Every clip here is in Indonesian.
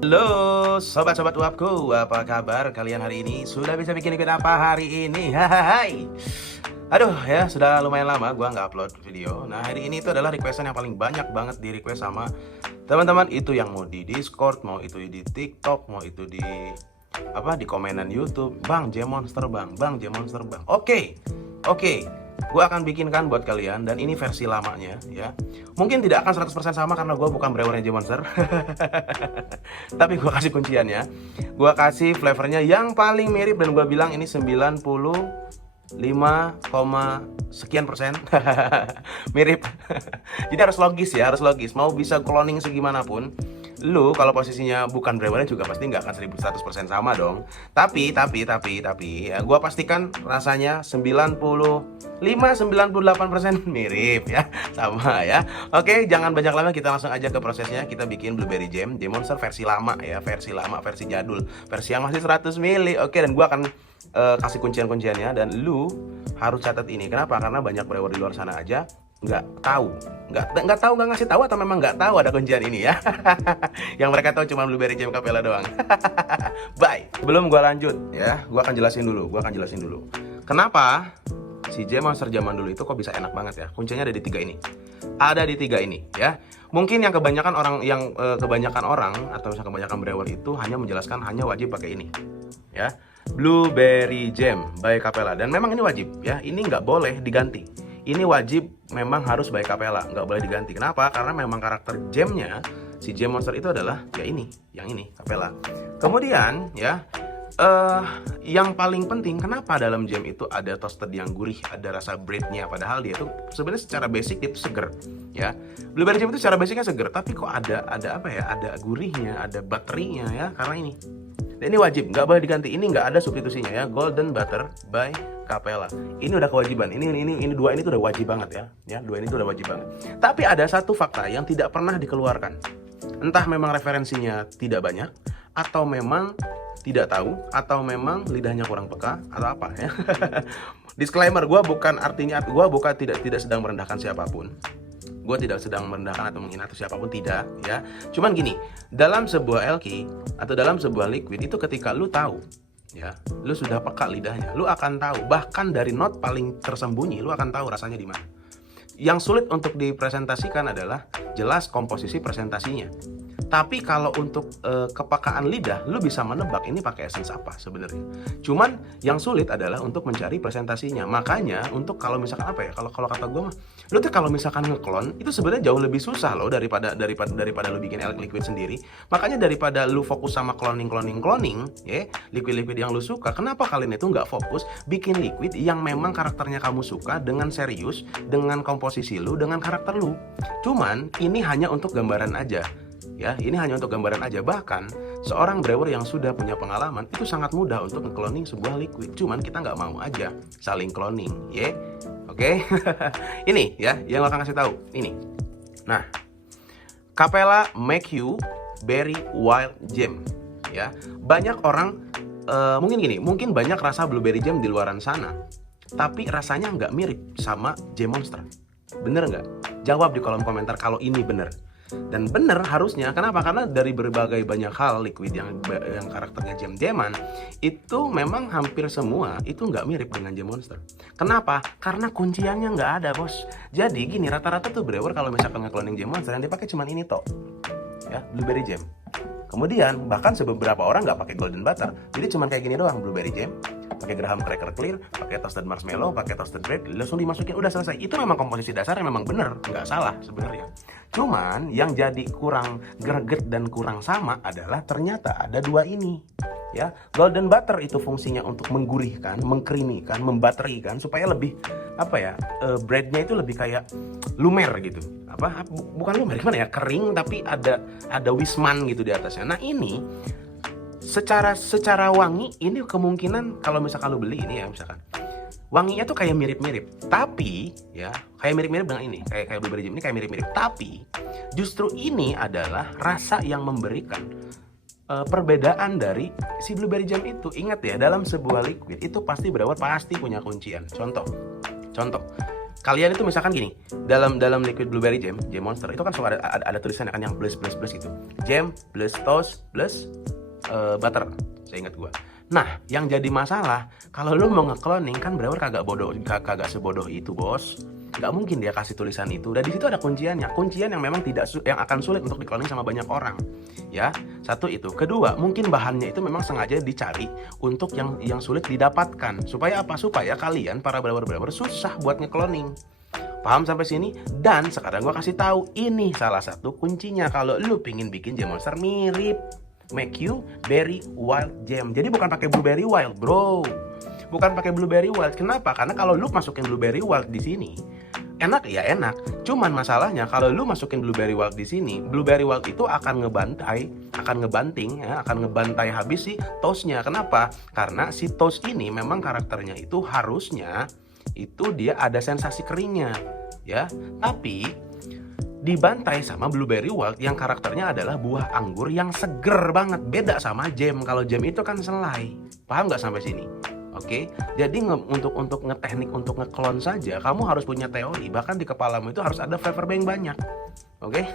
Halo sobat-sobat uapku, apa kabar kalian hari ini? Sudah bisa bikin liquid apa hari ini? Hai. Aduh ya, sudah lumayan lama gua nggak upload video. Nah, hari ini itu adalah requestan yang paling banyak banget di request sama teman-teman. Itu yang mau di Discord, mau itu di TikTok, mau itu di di komenan YouTube. Bang, J-Monster bang, J-Monster bang. Oke, gue akan bikinkan buat kalian, dan ini versi lamanya ya. Mungkin tidak akan 100% sama karena gue bukan brewernya J-Monster. Tapi gue kasih kunciannya, gue kasih flavornya yang paling mirip, dan gue bilang ini 95, sekian persen mirip. Jadi harus logis ya, harus logis. Mau bisa cloning segimanapun, lu kalau posisinya bukan brewernya juga pasti nggak akan 1100% sama dong. Tapi ya, gua pastikan rasanya 95-98% mirip ya, sama ya. Oke, jangan banyak lama, kita langsung aja ke prosesnya. Kita bikin blueberry jam J-Monster versi lama ya, versi jadul, versi yang masih 100 ml. Oke, dan gua akan kasih kuncian-kunciannya, dan lu harus catat ini. Kenapa? Karena banyak brewer di luar sana aja nggak tahu, nggak ngasih tahu, atau memang nggak tahu ada kuncian ini ya. Yang mereka tahu cuma blueberry jam Capella doang. Bye. Sebelum gua lanjut ya, gua akan jelasin dulu. Kenapa si J-Monster zaman dulu itu kok bisa enak banget ya? Kuncinya ada di tiga ini. Ada di tiga ini ya. Mungkin yang kebanyakan orang atau misalnya kebanyakan brewer itu hanya menjelaskan hanya wajib pakai ini ya. Blueberry jam by Capella, dan memang ini wajib ya. Ini nggak boleh diganti. Ini wajib, memang harus by Capella, nggak boleh diganti. Kenapa? Karena memang karakter jamnya si J-Monster itu adalah ya ini, yang ini Capella. Kemudian ya, yang paling penting, kenapa dalam jam itu ada toasted yang gurih, ada rasa breadnya, padahal dia itu sebenarnya secara basic itu seger ya. Blueberry jam itu secara basicnya seger, tapi kok ada ada gurihnya, ada buttery-nya ya, karena ini. Dan ini wajib, nggak boleh diganti. Ini nggak ada substitusinya ya. Golden butter by Capella. Ini udah kewajiban. Ini dua ini tuh udah wajib banget ya. Dua ini tuh udah wajib banget. Tapi ada satu fakta yang tidak pernah dikeluarkan. Entah memang referensinya tidak banyak, atau memang tidak tahu, atau memang lidahnya kurang peka, atau apa ya. Disclaimer, gue tidak sedang merendahkan siapapun. Gue tidak sedang merendahkan atau menghina atau siapapun, tidak ya. Cuman gini, dalam sebuah alky atau dalam sebuah liquid itu, ketika lu tahu ya, lu sudah peka lidahnya, lu akan tahu. Bahkan dari not paling tersembunyi, lu akan tahu rasanya di mana. Yang sulit untuk dipresentasikan adalah jelas komposisi presentasinya. Tapi kalau untuk kepekaan lidah, lu bisa menebak ini pakai essence apa sebenarnya. Cuman yang sulit adalah untuk mencari presentasinya. Makanya untuk kalau misalkan kalau kata gue mah, lu tuh kalau misalkan ngeklon itu sebenarnya jauh lebih susah loh daripada lu bikin liquid sendiri. Makanya daripada lu fokus sama cloning ya, liquid yang lu suka, kenapa kalian itu nggak fokus bikin liquid yang memang karakternya kamu suka, dengan serius, dengan komposisi lu, dengan karakter lu. Cuman ini hanya untuk gambaran aja. Ya, ini hanya untuk gambaran aja. Bahkan seorang brewer yang sudah punya pengalaman itu sangat mudah untuk nge-cloning sebuah liquid. Cuman kita nggak mau aja saling cloning, ya. Oke. Ini ya yang akan kasih tahu. Ini. Nah, Capella make you berry wild jam. Ya, banyak orang mungkin banyak rasa blueberry jam di luaran sana, tapi rasanya nggak mirip sama J-Monster. Bener nggak? Jawab di kolom komentar kalau ini bener. Dan bener harusnya. Kenapa? Karena dari berbagai banyak hal liquid yang karakternya jam-jaman itu memang hampir semua itu nggak mirip dengan J-Monster. Kenapa? Karena kunciannya nggak ada, bos. Jadi gini, rata-rata tuh brewer kalau misalkan nge-cloning J-Monster yang dipakai cuma ini toh ya, blueberry jam. Kemudian bahkan beberapa orang nggak pakai golden butter, jadi cuma kayak gini doang, blueberry jam, pakai graham cracker clear, pakai toasted marshmallow, pakai toasted bread, langsung dimasukin, udah selesai. Itu memang komposisi dasarnya memang bener, nggak salah sebenarnya. Cuman yang jadi kurang greget dan kurang sama adalah ternyata ada dua ini ya. Golden butter itu fungsinya untuk menggurihkan, mengkrimikan, membaterikan supaya lebih breadnya itu lebih kayak lumer gitu. Bukan lumer, gimana ya, kering tapi ada wisman gitu di atasnya. Nah, ini secara wangi, ini kemungkinan kalau misalkan lu beli ini ya, misalkan wanginya tuh kayak mirip-mirip, tapi ya kayak mirip-mirip dengan ini, kayak blueberry jam ini kayak mirip-mirip, tapi justru ini adalah rasa yang memberikan perbedaan dari si blueberry jam itu. Ingat ya, dalam sebuah liquid itu pasti brewer pasti punya kuncian. Contoh kalian itu misalkan gini, dalam liquid blueberry jam monster itu kan selalu ada tulisannya kan yang plus gitu. Jam plus toast plus butter, saya ingat gua. Nah, yang jadi masalah kalau lu mau ngekloning kan Brewer kagak sebodoh itu, Bos. Nggak mungkin dia kasih tulisan itu. Dan di situ ada kunciannya. Kuncian yang memang yang akan sulit untuk dikloning sama banyak orang. Ya, satu itu. Kedua, mungkin bahannya itu memang sengaja dicari untuk yang sulit didapatkan. Supaya apa? Supaya kalian para Brewer susah buat ngekloning. Paham sampai sini? Dan sekarang gua kasih tahu ini salah satu kuncinya kalau lu pingin bikin jam monster mirip McQ Berry Wild Jam. Jadi bukan pakai Blueberry Wild, bro. Bukan pakai Blueberry Wild. Kenapa? Karena kalau lu masukin Blueberry Wild di sini, enak ya enak. Cuman masalahnya kalau lu masukin Blueberry Wild di sini, Blueberry Wild itu akan ngebanting ya, akan ngebantai habis si toastnya. Kenapa? Karena si toast ini memang karakternya itu harusnya itu dia ada sensasi keringnya, ya. Tapi dibantai sama Blueberry Wild yang karakternya adalah buah anggur yang seger banget. Beda sama jam. Kalau jam itu kan selai. Paham nggak sampai sini? Oke, jadi untuk ngeteknik untuk ngeklon saja kamu harus punya teori. Bahkan di kepalamu itu harus ada flavor bank banyak. Oke.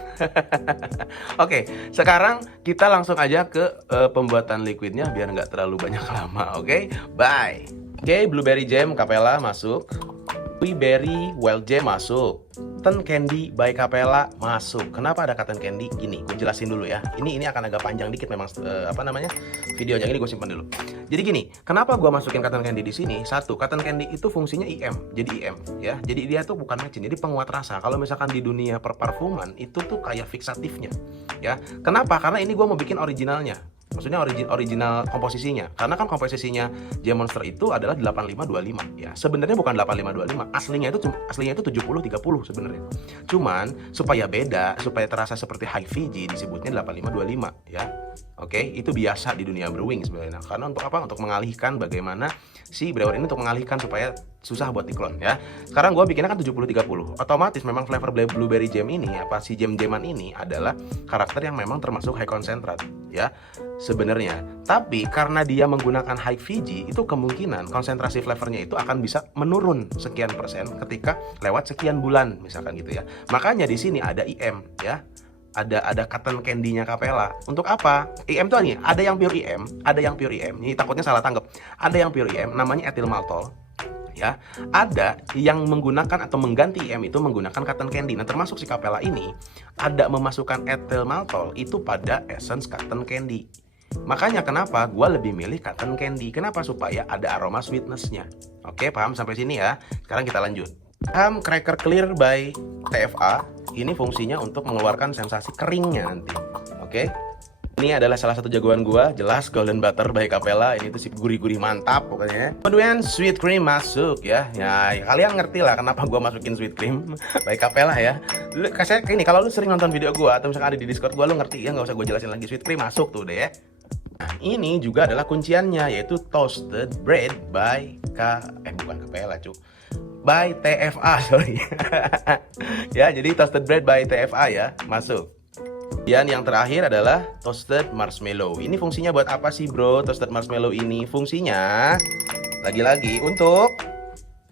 Oke, sekarang kita langsung aja ke pembuatan liquidnya biar nggak terlalu banyak lama. Oke, bye. Oke, Blueberry Jam Capella masuk. Berry Wild Jam masuk. Cotton Candy by Capella masuk. Kenapa ada cotton candy? Gini, gue jelasin dulu ya. Ini akan agak panjang dikit memang videonya ini gue simpan dulu. Jadi gini, kenapa gue masukin cotton candy di sini? Satu, cotton candy itu fungsinya jadi IM ya. Jadi dia tuh bukan mecin, jadi penguat rasa. Kalau misalkan di dunia perparfuman itu tuh kayak fiksatifnya ya. Kenapa? Karena ini gue mau bikin originalnya. Maksudnya original komposisinya. Karena kan komposisinya Jam Monster itu adalah 8525 ya. Sebenarnya bukan 8525, aslinya itu 7030 sebenarnya. Cuman supaya beda, supaya terasa seperti High Fiji disebutnya 8525 ya. Oke, itu biasa di dunia brewing sebenarnya. Karena untuk apa? Untuk mengalihkan bagaimana si brewer ini untuk mengalihkan supaya susah buat diklon ya. Sekarang gue bikinnya kan 7030. Otomatis memang flavor blueberry jam ini si jam-jaman ini adalah karakter yang memang termasuk high concentrat ya sebenarnya. Tapi karena dia menggunakan high Fiji, itu kemungkinan konsentrasi flavornya itu akan bisa menurun sekian persen ketika lewat sekian bulan misalkan gitu ya. Makanya di sini ada IM ya. Ada cotton candy-nya Capella. Untuk apa? IM tuh nih, ada yang pure IM, ada yang pure IM. Ini takutnya salah tanggap. Ada yang pure IM namanya ethyl maltol. Ya, ada yang menggunakan atau mengganti IM itu menggunakan cotton candy. Nah, termasuk si Capella ini ada memasukkan ethyl maltol itu pada essence cotton candy. Makanya kenapa gue lebih milih cotton candy. Kenapa? Supaya ada aroma sweetness-nya. Oke, paham sampai sini ya? Sekarang kita lanjut. Cracker Clear by TFA. Ini fungsinya untuk mengeluarkan sensasi keringnya nanti. Oke. Ini adalah salah satu jagoan gua, jelas Golden Butter by Capella. Ini tuh si gurih-gurih mantap pokoknya. Kemudian sweet cream masuk ya. Ya, kalian ngerti lah kenapa gua masukin sweet cream by Capella ya. Lu kasih ini kalau lu sering nonton video gua atau misalkan ada di Discord gua, lu ngerti ya, nggak usah gua jelasin lagi. Sweet cream masuk tuh deh ya. Nah, ini juga adalah kunciannya, yaitu toasted bread by bukan Capella cu, by TFA sorry. Ya, jadi toasted bread by TFA ya masuk. Dan yang terakhir adalah toasted marshmallow. Ini fungsinya buat apa sih bro? Toasted marshmallow ini fungsinya lagi-lagi untuk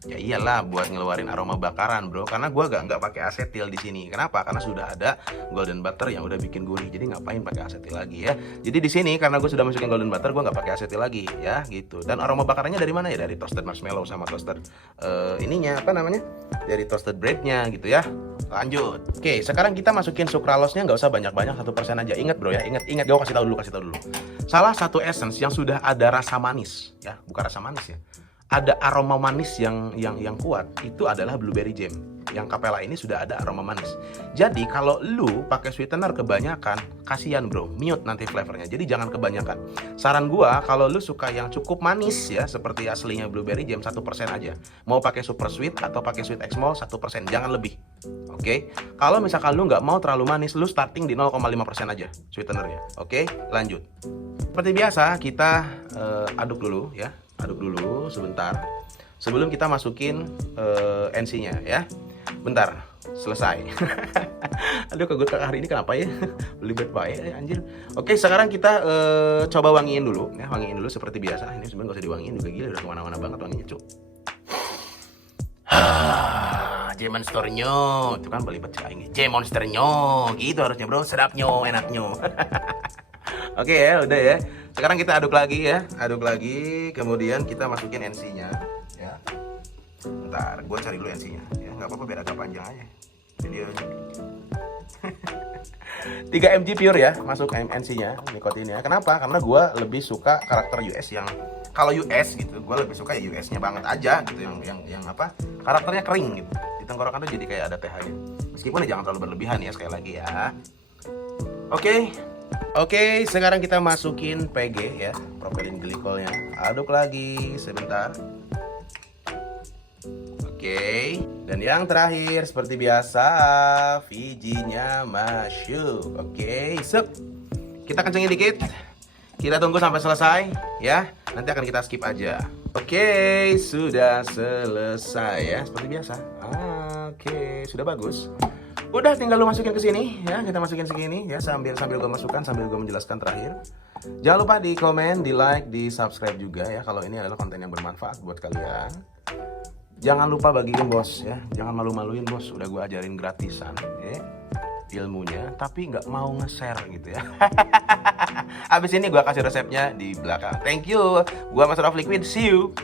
ya iyalah buat ngeluarin aroma bakaran bro. Karena gue nggak pakai asetil di sini. Kenapa? Karena sudah ada golden butter yang udah bikin gurih. Jadi ngapain pakai asetil lagi ya? Jadi di sini karena gue sudah masukin golden butter, gue nggak pakai asetil lagi ya gitu. Dan aroma bakarannya dari mana ya? Dari toasted marshmallow sama toasted ininya apa namanya? Dari toasted breadnya gitu ya. Lanjut. Oke, sekarang kita masukin sucralose-nya nggak usah banyak-banyak, 1% aja. Ingat bro ya, ingat. Gue kasih tahu dulu. Salah satu essence yang sudah ada rasa manis ya, bukan rasa manis ya. Ada aroma manis yang kuat itu adalah blueberry jam. Yang Capella ini sudah ada aroma manis. Jadi kalau lu pakai sweetener kebanyakan, kasihan bro, mute nanti flavornya. Jadi jangan kebanyakan. Saran gua kalau lu suka yang cukup manis ya, seperti aslinya blueberry jam 1% aja. Mau pakai super sweet atau pakai sweet exmol 1%, jangan lebih. Oke. Kalau misalkan lu nggak mau terlalu manis, lu starting di 0,5% aja sweetenernya. Oke, lanjut. Seperti biasa kita aduk dulu ya. Aduk dulu sebentar sebelum kita masukin NC-nya ya. Bentar, selesai. Aduh, kegutak hari ini kenapa ya? Belibet baik ya, anjir. Oke, sekarang kita coba wangiin dulu ya. Wangiin dulu seperti biasa. Ini sebenarnya gak usah diwangiin juga, gila udah kemana-mana banget wanginya, cuk. J-Monsternya. Itu kan belibet cahing. J-Monsternya. Gitu harusnya bro, sedapnya, enaknya. Oke ya, udah ya. Sekarang kita aduk lagi ya. Aduk lagi, kemudian kita masukin NC-nya ya. Bentar, gue cari dulu NC-nya ya. Nggak apa-apa, biar agak panjang aja videonya. 3 mg pure ya, masuk NC-nya, nikotinnya. Kenapa? Karena gue lebih suka karakter US yang, kalau US gitu, gue lebih suka ya US-nya banget aja gitu, yang apa? Karakternya kering gitu. Di tenggorokan tuh jadi kayak ada pH-nya. Meskipun ya jangan terlalu berlebihan ya, sekali lagi ya. Oke, sekarang kita masukin PG ya, propylene glycolnya. Aduk lagi sebentar. Oke, dan yang terakhir seperti biasa, Fiji-nya masuk. Oke, sep. Kita kencengin dikit. Kita tunggu sampai selesai ya. Nanti akan kita skip aja. Oke, sudah selesai ya, seperti biasa. Oke, sudah bagus. Udah tinggal lu masukin ke sini ya, kita masukin segini ya, sambil gue masukkan, sambil gue menjelaskan terakhir. Jangan lupa di komen, di like, di subscribe juga ya kalau ini adalah konten yang bermanfaat buat kalian. Jangan lupa bagiin bos ya, jangan malu-maluin bos, udah gue ajarin gratisan ya ilmunya, tapi nggak mau nge-share gitu ya. Abis ini gue kasih resepnya di belakang. Thank you, gue Master of Liquid, see you.